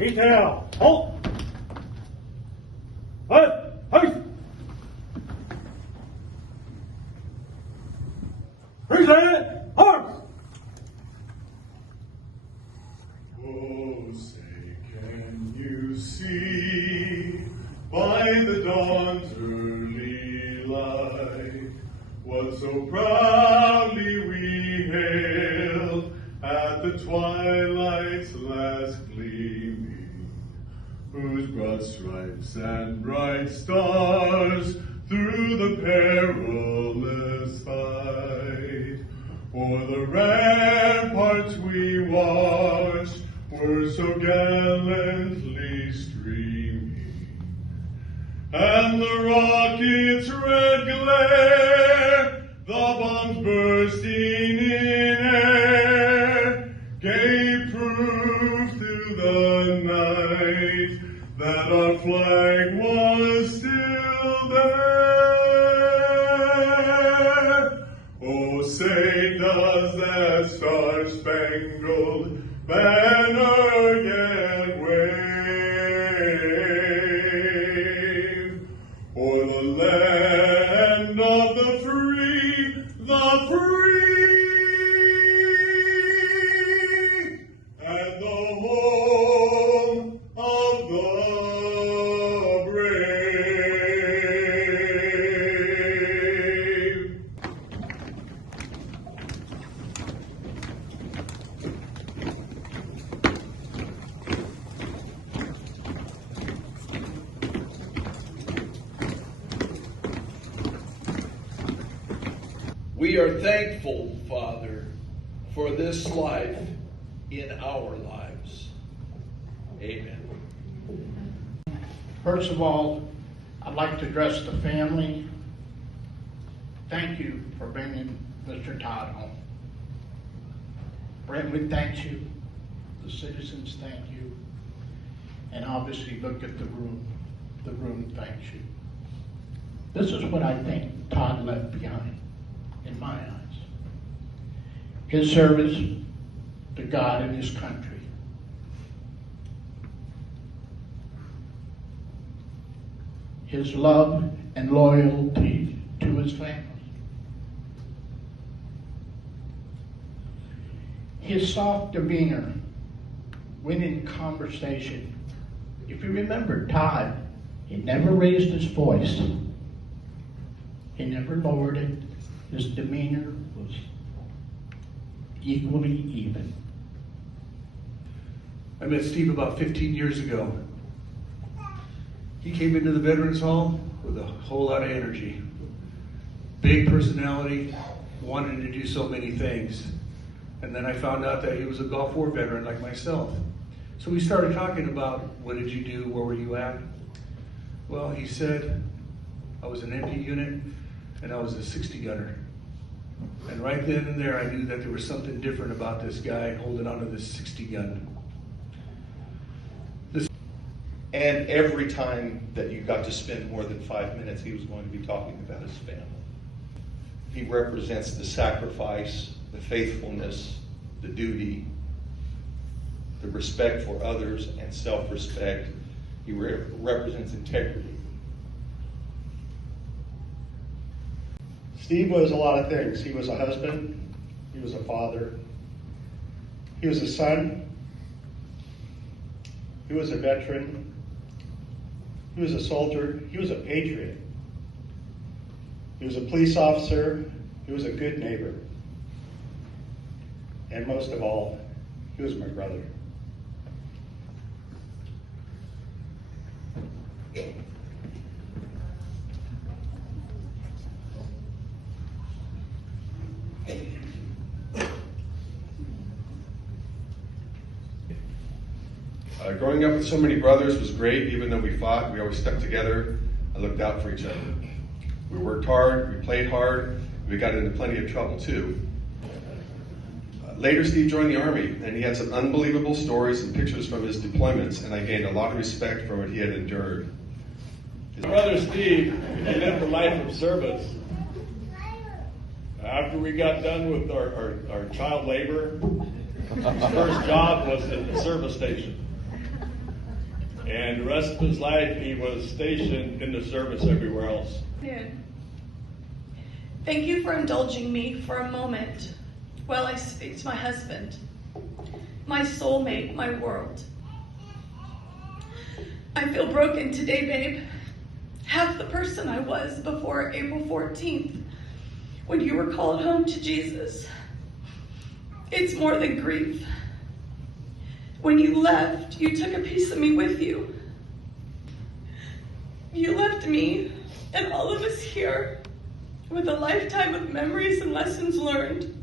Detail, halt! Haste! Present, horse! Oh, say, can you see by the dawn's early light what so proudly we hailed at the twilight's last gleaming, whose broad stripes and bright stars through the perilous fight o'er the ramparts we watched were so gallantly streaming, and the rocket's red glare, the bombs bursting in air, gave proof through the night that our flag was still there. Oh, say does that star-spangled banner yet wave o'er the land of the free, and the home of the brave. We are thankful, Father, for this life in our lives. Amen. First of all, I'd like to address the family. Thank you for bringing Mr. Todd home. Brentwood thanks you. The citizens thank you. And obviously look at the room. The room thanks you. This is what I think Todd left behind, in my eyes. His service to God and his country. His love and loyalty to his family. His soft demeanor when in conversation. If you remember Todd, he never raised his voice. He never lowered it. His demeanor was equally even. I met Steve about 15 years ago. He came into the Veterans Hall with a whole lot of energy. Big personality, wanted to do so many things. And then I found out that he was a Gulf War veteran like myself. So we started talking about, what did you do, where were you at? Well, he said, I was an empty unit and I was a 60 gunner. And right then and there I knew that there was something different about this guy holding onto this 60 gun. And every time that you got to spend more than 5 minutes, he was going to be talking about his family. He represents the sacrifice, the faithfulness, the duty, the respect for others, and self-respect. He represents integrity. Steve was a lot of things. He was a husband. He was a father. He was a son. He was a veteran. He was a soldier. He was a patriot. He was a police officer. He was a good neighbor. And most of all, he was my brother. Growing up with so many brothers was great. Even though we fought, we always stuck together and looked out for each other. We worked hard, we played hard, we got into plenty of trouble too. Later, Steve joined the Army, and he had some unbelievable stories and pictures from his deployments, and I gained a lot of respect for what he had endured. His brother Steve, he lived a life of service. After we got done with our child labor, his first job was at the service station. And the rest of his life, he was stationed in the service everywhere else. Thank you for indulging me for a moment while I speak to my husband, my soulmate, my world. I feel broken today, babe. Half the person I was before April 14th, when you were called home to Jesus. It's more than grief. When you left, you took a piece of me with you. You left me and all of us here with a lifetime of memories and lessons learned.